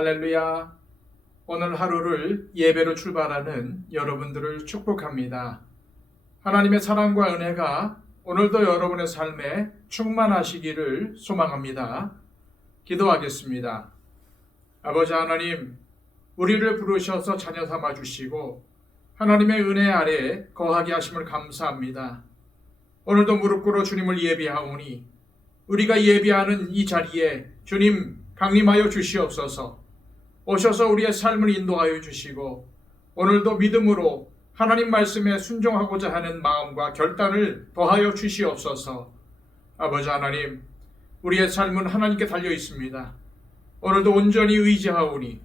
할렐루야. 오늘 하루를 예배로 출발하는 여러분들을 축복합니다. 하나님의 사랑과 은혜가 오늘도 여러분의 삶에 충만하시기를 소망합니다. 기도하겠습니다. 아버지 하나님, 우리를 부르셔서 자녀 삼아 주시고 하나님의 은혜 아래에 거하게 하심을 감사합니다. 오늘도 무릎 꿇어 주님을 예비하오니 우리가 예비하는 이 자리에 주님 강림하여 주시옵소서. 오셔서 우리의 삶을 인도하여 주시고 오늘도 믿음으로 하나님 말씀에 순종하고자 하는 마음과 결단을 더하여 주시옵소서. 아버지 하나님, 우리의 삶은 하나님께 달려 있습니다. 오늘도 온전히 의지하오니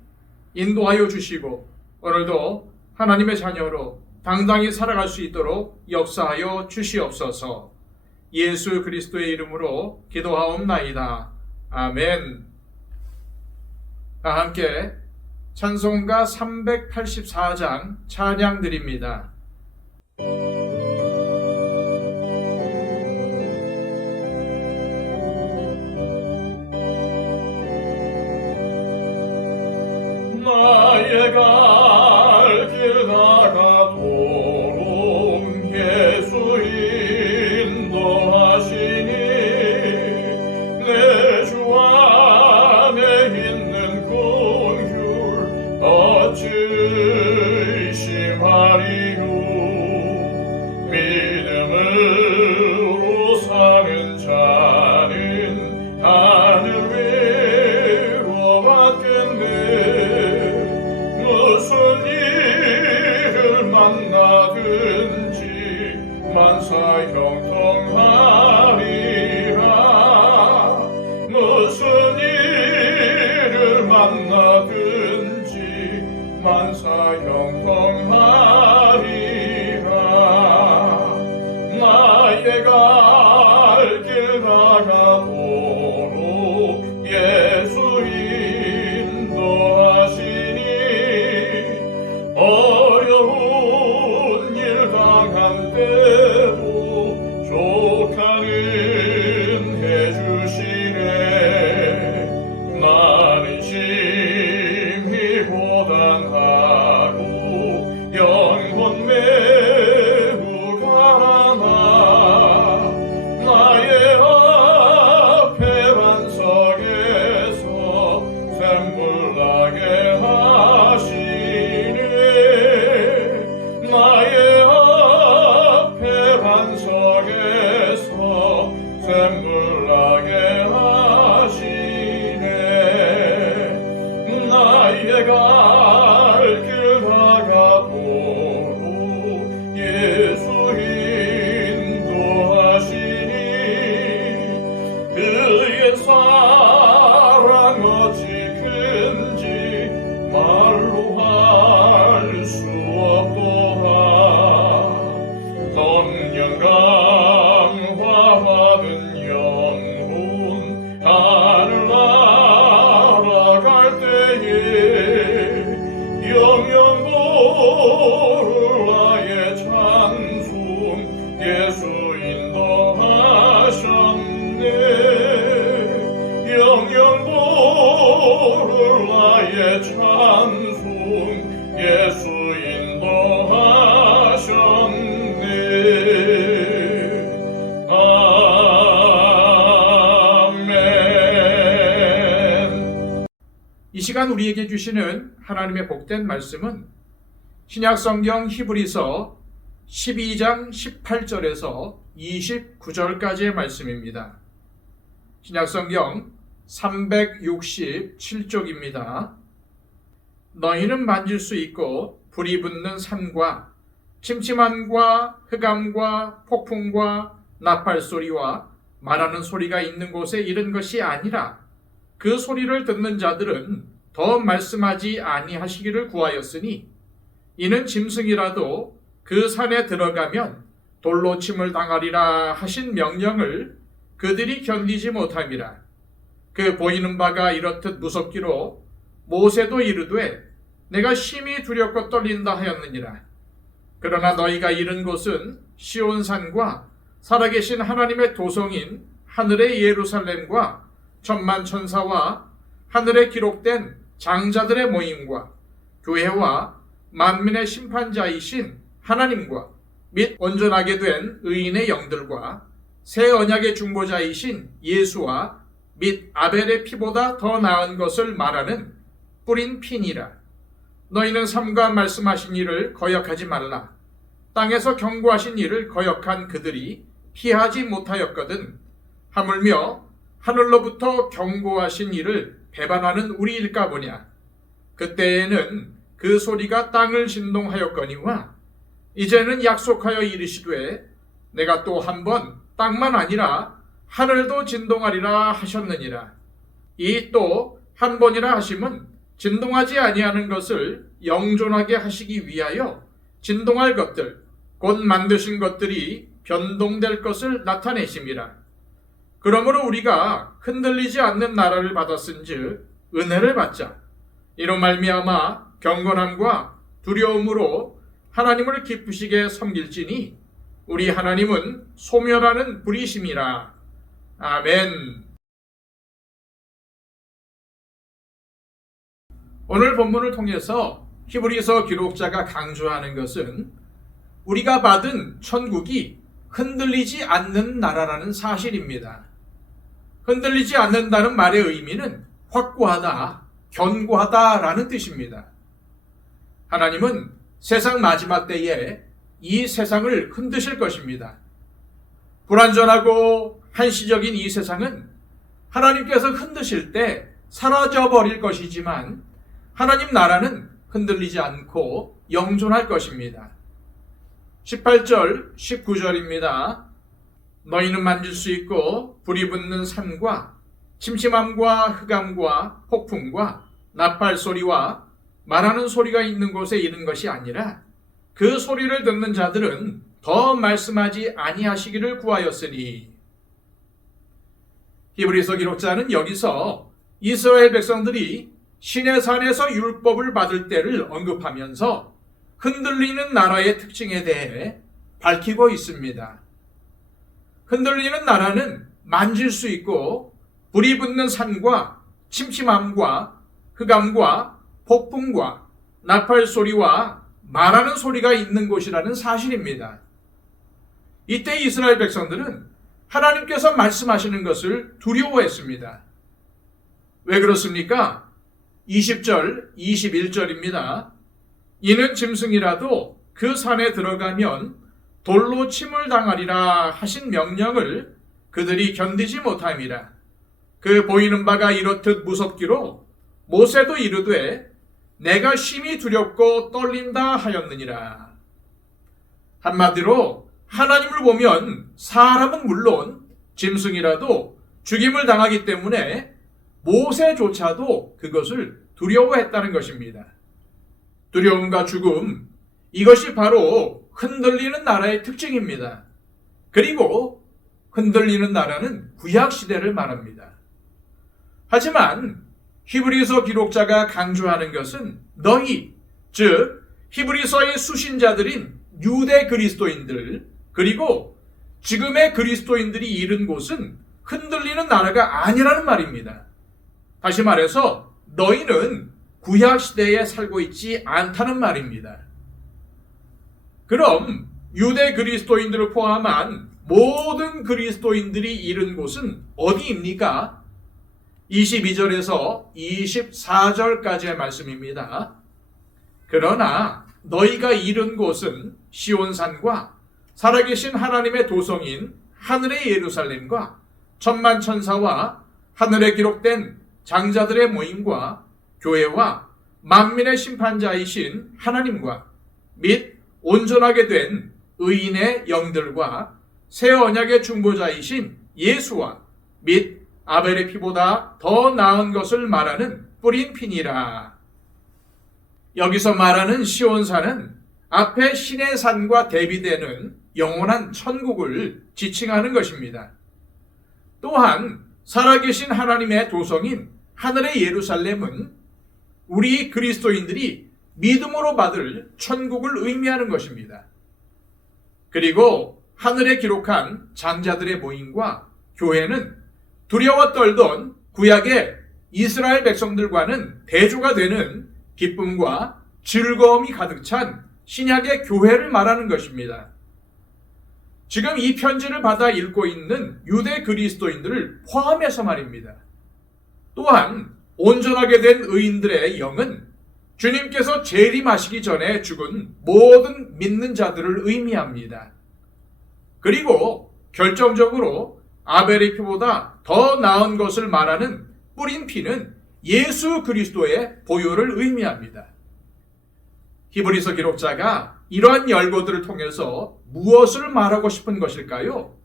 인도하여 주시고 오늘도 하나님의 자녀로 당당히 살아갈 수 있도록 역사하여 주시옵소서. 예수 그리스도의 이름으로 기도하옵나이다. 아멘. 다 함께 찬송가 384장 찬양 드립니다. 나의 갈 길 다가도록 예수 인도하시니 내 주 안에 있는 긍휼 어찌 의심하리요. 믿음으로 사는 자는 하늘 위로 받겠네. 무슨 일을 만나든지 만사 형통하리라. 무슨 일을 만나든지 만사 형통하리라. 나의 갈 길 다가도록 예수 인도하시니 어려운 일 당한 때도 족한 은혜 주시네. 나는 심히 고단하고 영혼 매우 가라나. 나의 앞에 반석에서 샘물 나게 하시네. 나의 앞에 반석에서 샘물 나게 하시네. 나의 갈 길 다가도록 예수 인도하시니 그의 사랑 어찌 큰지 말로 할 수 없도다. 성령 강화받은 영혼 하늘 날아갈 때에 영영고를 나의 찬송 예수 인도하셨네. 영영고를 나의 찬송 예수 인도하셨네. 아멘. 이 시간 우리에게 주시는 하나님의 복된 말씀은 신약성경 히브리서 12장 18절에서 29절까지의 말씀입니다. 신약성경 367쪽입니다. 너희는 만질 수 있고 불이 붙는 산과 침침함과 흑암과 폭풍과 나팔소리와 말하는 소리가 있는 곳에 이른 것이 아니라 그 소리를 듣는 자들은 더 말씀하지 아니하시기를 구하였으니 이는 짐승이라도 그 산에 들어가면 돌로 침을 당하리라 하신 명령을 그들이 견디지 못함이라. 그 보이는 바가 이렇듯 무섭기로 모세도 이르되 내가 심히 두렵고 떨린다 하였느니라. 그러나 너희가 이른 곳은 시온산과 살아계신 하나님의 도성인 하늘의 예루살렘과 천만 천사와 하늘에 기록된 장자들의 모임과 교회와 만민의 심판자이신 하나님과 및 온전하게 된 의인의 영들과 새 언약의 중보자이신 예수와 및 아벨의 피보다 더 나은 것을 말하는 뿌린 피니라. 너희는 삼가 말씀하신 일을 거역하지 말라. 땅에서 경고하신 일을 거역한 그들이 피하지 못하였거든. 하물며 하늘로부터 경고하신 일을 배반하는 우리일까 보냐. 그때에는 그 소리가 땅을 진동하였거니와 이제는 약속하여 이르시되 내가 또 한 번 땅만 아니라 하늘도 진동하리라 하셨느니라. 이 또 한 번이라 하심은 진동하지 아니하는 것을 영존하게 하시기 위하여 진동할 것들 곧 만드신 것들이 변동될 것을 나타내심이라. 그러므로 우리가 흔들리지 않는 나라를 받았은즉 은혜를 받자. 이로 말미암아 경건함과 두려움으로 하나님을 기쁘시게 섬길지니 우리 하나님은 소멸하는 불이심이라. 아멘. 오늘 본문을 통해서 히브리서 기록자가 강조하는 것은 우리가 받은 천국이 흔들리지 않는 나라라는 사실입니다. 흔들리지 않는다는 말의 의미는 확고하다, 견고하다라는 뜻입니다. 하나님은 세상 마지막 때에 이 세상을 흔드실 것입니다. 불완전하고 한시적인 이 세상은 하나님께서 흔드실 때 사라져 버릴 것이지만 하나님 나라는 흔들리지 않고 영존할 것입니다. 18절, 19절입니다. 너희는 만질 수 있고 불이 붙는 산과 침침함과 흑암과 폭풍과 나팔 소리와 말하는 소리가 있는 곳에 이른 것이 아니라 그 소리를 듣는 자들은 더 말씀하지 아니하시기를 구하였으니. 히브리서 기록자는 여기서 이스라엘 백성들이 시내산에서 율법을 받을 때를 언급하면서 흔들리는 나라의 특징에 대해 밝히고 있습니다. 흔들리는 나라는 만질 수 있고 불이 붙는 산과 침침함과 흑암과 폭풍과 나팔 소리와 말하는 소리가 있는 곳이라는 사실입니다. 이때 이스라엘 백성들은 하나님께서 말씀하시는 것을 두려워했습니다. 왜 그렇습니까? 20절, 21절입니다. 이는 짐승이라도 그 산에 들어가면 돌로 침을 당하리라 하신 명령을 그들이 견디지 못함이라. 그 보이는 바가 이렇듯 무섭기로 모세도 이르되 내가 심히 두렵고 떨린다 하였느니라. 한마디로 하나님을 보면 사람은 물론 짐승이라도 죽임을 당하기 때문에 모세조차도 그것을 두려워했다는 것입니다. 두려움과 죽음, 이것이 바로 흔들리는 나라의 특징입니다. 그리고 흔들리는 나라는 구약시대를 말합니다. 하지만 히브리서 기록자가 강조하는 것은 너희, 즉 히브리서의 수신자들인 유대 그리스도인들, 그리고 지금의 그리스도인들이 이른 곳은 흔들리는 나라가 아니라는 말입니다. 다시 말해서 너희는 구약시대에 살고 있지 않다는 말입니다. 그럼 유대 그리스도인들을 포함한 모든 그리스도인들이 이른 곳은 어디입니까? 22절에서 24절까지의 말씀입니다. 그러나 너희가 이른 곳은 시온산과 살아계신 하나님의 도성인 하늘의 예루살렘과 천만 천사와 하늘에 기록된 장자들의 모임과 교회와 만민의 심판자이신 하나님과 및 온전하게 된 의인의 영들과 새 언약의 중보자이신 예수와 및 아벨의 피보다 더 나은 것을 말하는 뿌린 피니라. 여기서 말하는 시온산은 앞에 신의 산과 대비되는 영원한 천국을 지칭하는 것입니다. 또한 살아계신 하나님의 도성인 하늘의 예루살렘은 우리 그리스도인들이 믿음으로 받을 천국을 의미하는 것입니다. 그리고 하늘에 기록한 장자들의 모임과 교회는 두려워 떨던 구약의 이스라엘 백성들과는 대조가 되는 기쁨과 즐거움이 가득 찬 신약의 교회를 말하는 것입니다. 지금 이 편지를 받아 읽고 있는 유대 그리스도인들을 포함해서 말입니다. 또한 온전하게 된 의인들의 영은 주님께서 재림하시기 전에 죽은 모든 믿는 자들을 의미합니다. 그리고 결정적으로 아벨의 피보다 더 나은 것을 말하는 뿌린 피는 예수 그리스도의 보혈을 의미합니다. 히브리서 기록자가 이러한 열거들을 통해서 무엇을 말하고 싶은 것일까요?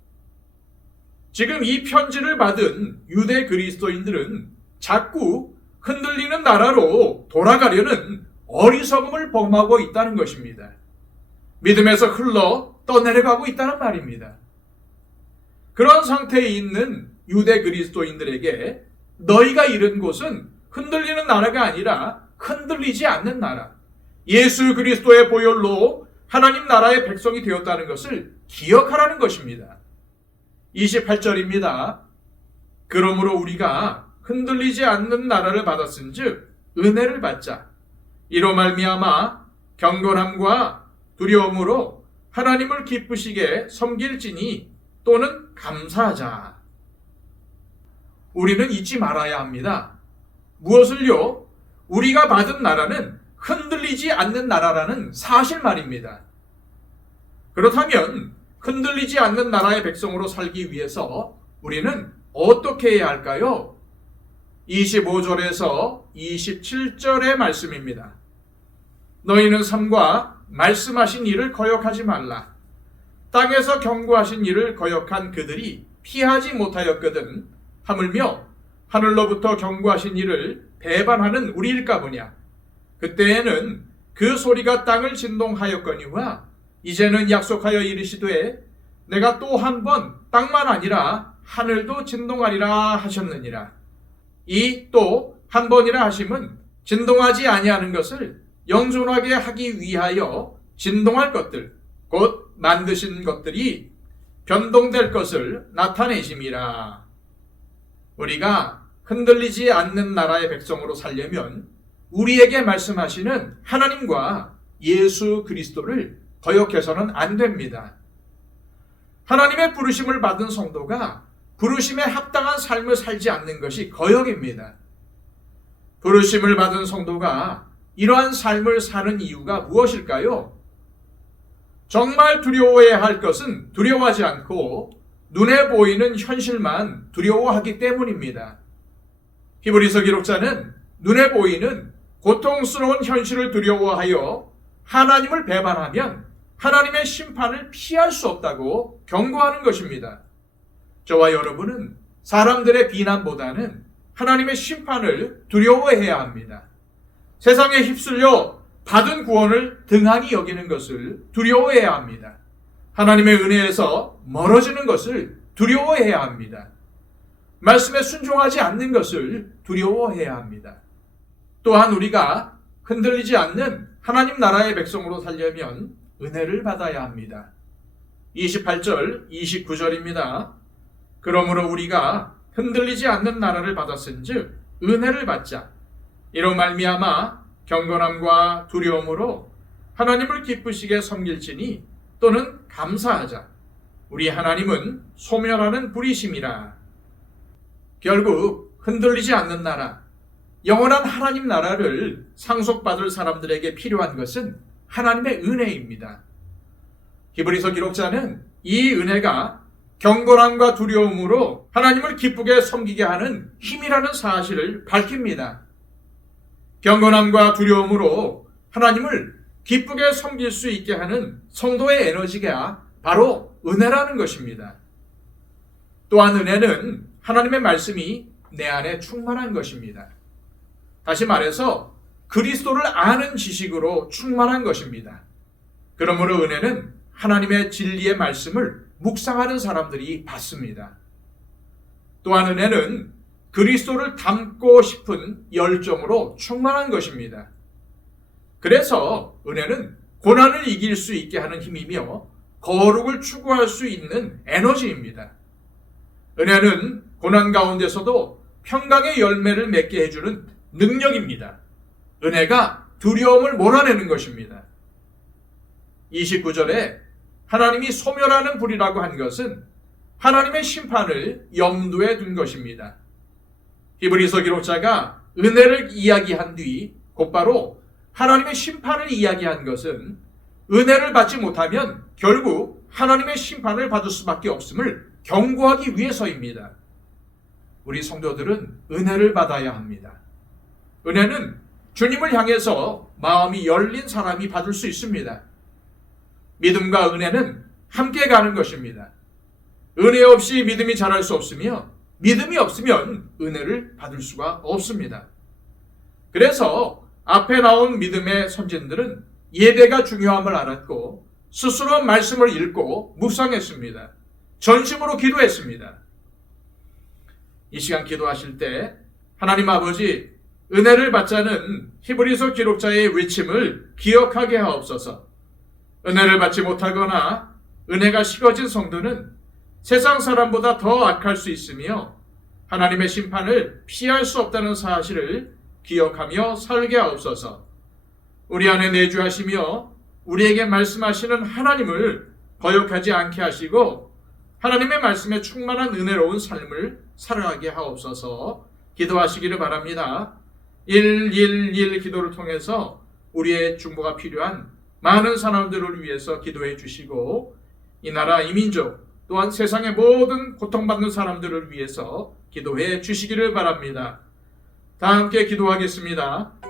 지금 이 편지를 받은 유대 그리스도인들은 자꾸 흔들리는 나라로 돌아가려는 어리석음을 범하고 있다는 것입니다. 믿음에서 흘러 떠내려가고 있다는 말입니다. 그런 상태에 있는 유대 그리스도인들에게 너희가 이른 곳은 흔들리는 나라가 아니라 흔들리지 않는 나라, 예수 그리스도의 보혈로 하나님 나라의 백성이 되었다는 것을 기억하라는 것입니다. 28절입니다. 그러므로 우리가 흔들리지 않는 나라를 받았은즉 은혜를 받자. 이로 말미암아 경건함과 두려움으로 하나님을 기쁘시게 섬길지니 또는 감사하자. 우리는 잊지 말아야 합니다. 무엇을요? 우리가 받은 나라는 흔들리지 않는 나라라는 사실 말입니다. 그렇다면 흔들리지 않는 나라의 백성으로 살기 위해서 우리는 어떻게 해야 할까요? 25절에서 27절의 말씀입니다. 너희는 삼가 말씀하신 일을 거역하지 말라. 땅에서 경고하신 일을 거역한 그들이 피하지 못하였거든 하물며 하늘로부터 경고하신 일을 배반하는 우리일까 보냐. 그때에는 그 소리가 땅을 진동하였거니와 이제는 약속하여 이르시되 내가 또 한 번 땅만 아니라 하늘도 진동하리라 하셨느니라. 이 또 한 번이라 하심은 진동하지 아니하는 것을 영존하게 하기 위하여 진동할 것들, 곧 만드신 것들이 변동될 것을 나타내심이라. 우리가 흔들리지 않는 나라의 백성으로 살려면 우리에게 말씀하시는 하나님과 예수 그리스도를 거역해서는 안 됩니다. 하나님의 부르심을 받은 성도가 부르심에 합당한 삶을 살지 않는 것이 거역입니다. 부르심을 받은 성도가 이러한 삶을 사는 이유가 무엇일까요? 정말 두려워해야 할 것은 두려워하지 않고 눈에 보이는 현실만 두려워하기 때문입니다. 히브리서 기록자는 눈에 보이는 고통스러운 현실을 두려워하여 하나님을 배반하면 하나님의 심판을 피할 수 없다고 경고하는 것입니다. 저와 여러분은 사람들의 비난보다는 하나님의 심판을 두려워해야 합니다. 세상에 휩쓸려 받은 구원을 등한히 여기는 것을 두려워해야 합니다. 하나님의 은혜에서 멀어지는 것을 두려워해야 합니다. 말씀에 순종하지 않는 것을 두려워해야 합니다. 또한 우리가 흔들리지 않는 하나님 나라의 백성으로 살려면 은혜를 받아야 합니다. 28절, 29절입니다. 그러므로 우리가 흔들리지 않는 나라를 받았은즉 은혜를 받자. 이로 말미암아 경건함과 두려움으로 하나님을 기쁘시게 섬길지니 또는 감사하자. 우리 하나님은 소멸하는 불이심이라. 결국 흔들리지 않는 나라, 영원한 하나님 나라를 상속받을 사람들에게 필요한 것은 하나님의 은혜입니다. 히브리서 기록자는 이 은혜가 경건함과 두려움으로 하나님을 기쁘게 섬기게 하는 힘이라는 사실을 밝힙니다. 경건함과 두려움으로 하나님을 기쁘게 섬길 수 있게 하는 성도의 에너지가 바로 은혜라는 것입니다. 또한 은혜는 하나님의 말씀이 내 안에 충만한 것입니다. 다시 말해서 그리스도를 아는 지식으로 충만한 것입니다. 그러므로 은혜는 하나님의 진리의 말씀을 묵상하는 사람들이 받습니다. 또한 은혜는 그리스도를 닮고 싶은 열정으로 충만한 것입니다. 그래서 은혜는 고난을 이길 수 있게 하는 힘이며 거룩을 추구할 수 있는 에너지입니다. 은혜는 고난 가운데서도 평강의 열매를 맺게 해주는 능력입니다. 은혜가 두려움을 몰아내는 것입니다. 29절에 하나님이 소멸하는 불이라고 한 것은 하나님의 심판을 염두에 둔 것입니다. 히브리서 기록자가 은혜를 이야기한 뒤 곧바로 하나님의 심판을 이야기한 것은 은혜를 받지 못하면 결국 하나님의 심판을 받을 수밖에 없음을 경고하기 위해서입니다. 우리 성도들은 은혜를 받아야 합니다. 은혜는 주님을 향해서 마음이 열린 사람이 받을 수 있습니다. 믿음과 은혜는 함께 가는 것입니다. 은혜 없이 믿음이 자랄 수 없으며 믿음이 없으면 은혜를 받을 수가 없습니다. 그래서 앞에 나온 믿음의 선진들은 예배가 중요함을 알았고 스스로 말씀을 읽고 묵상했습니다. 전심으로 기도했습니다. 이 시간 기도하실 때 하나님 아버지, 은혜를 받자는 히브리서 기록자의 외침을 기억하게 하옵소서. 은혜를 받지 못하거나 은혜가 식어진 성도는 세상 사람보다 더 악할 수 있으며 하나님의 심판을 피할 수 없다는 사실을 기억하며 살게 하옵소서. 우리 안에 내주하시며 우리에게 말씀하시는 하나님을 거역하지 않게 하시고 하나님의 말씀에 충만한 은혜로운 삶을 살아가게 하옵소서. 기도하시기를 바랍니다. 111 기도를 통해서 우리의 중보가 필요한 많은 사람들을 위해서 기도해 주시고 이 나라 이 민족 또한 세상의 모든 고통받는 사람들을 위해서 기도해 주시기를 바랍니다. 다 함께 기도하겠습니다.